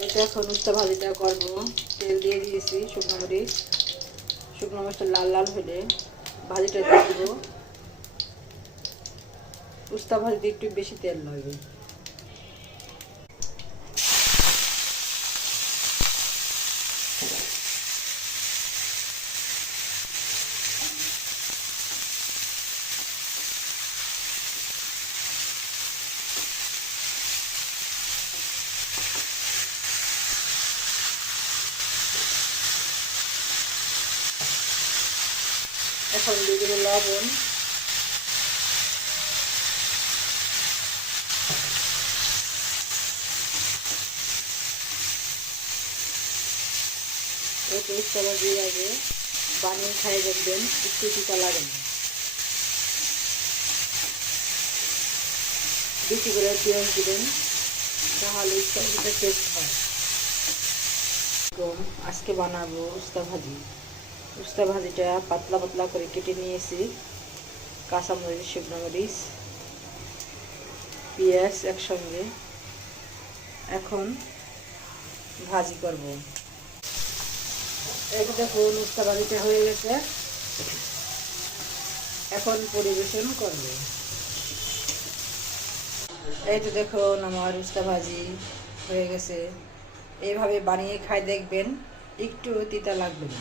এটা এখন উস্তা ভাজিটা করবো। তেল দিয়ে দিয়েছি, শুকনো মরিচটা লাল লাল হলে ভাজিটা দিয়ে দিব। উস্তা ভাজিতে একটু বেশি তেল লাগবে। এখন দিয়ে দেবো লবণ, এই উস্তা ভাজি আগে বানিয়ে খাই দেখবেন, একটু তিতা লাগে না। বেশি করে পেঁয়াজ দিবেন, তাহলে উস্তা ভাজিটা টেস্ট হয়। আজকে বানাবো উস্তা ভাজি। উস্তা ভাজিটা পাতলা পাতলা করে কেটে নিয়েছি, কাঁচামরিচ, শুকনো মরিচ, পেঁয়াজ একসঙ্গে। এখন ভাজি করব। এই দেখুন উস্তা ভাজিটা হয়ে গেছে, এখন পরিবেশন করব। এই তো দেখুন আমার উস্তা ভাজি হয়ে গেছে। এইভাবে বানিয়ে খাই দেখবেন, একটু তিতা লাগবে না।